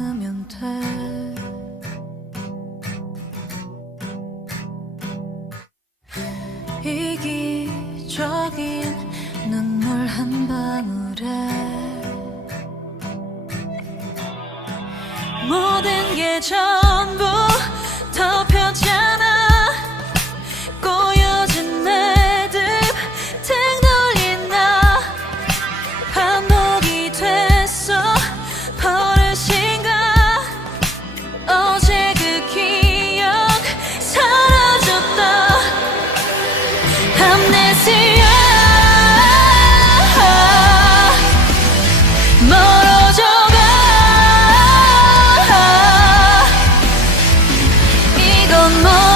않으면 돼. 이기적인 눈물 한 방울에 모든 게저 amnesia 멀어져가. 이건 뭐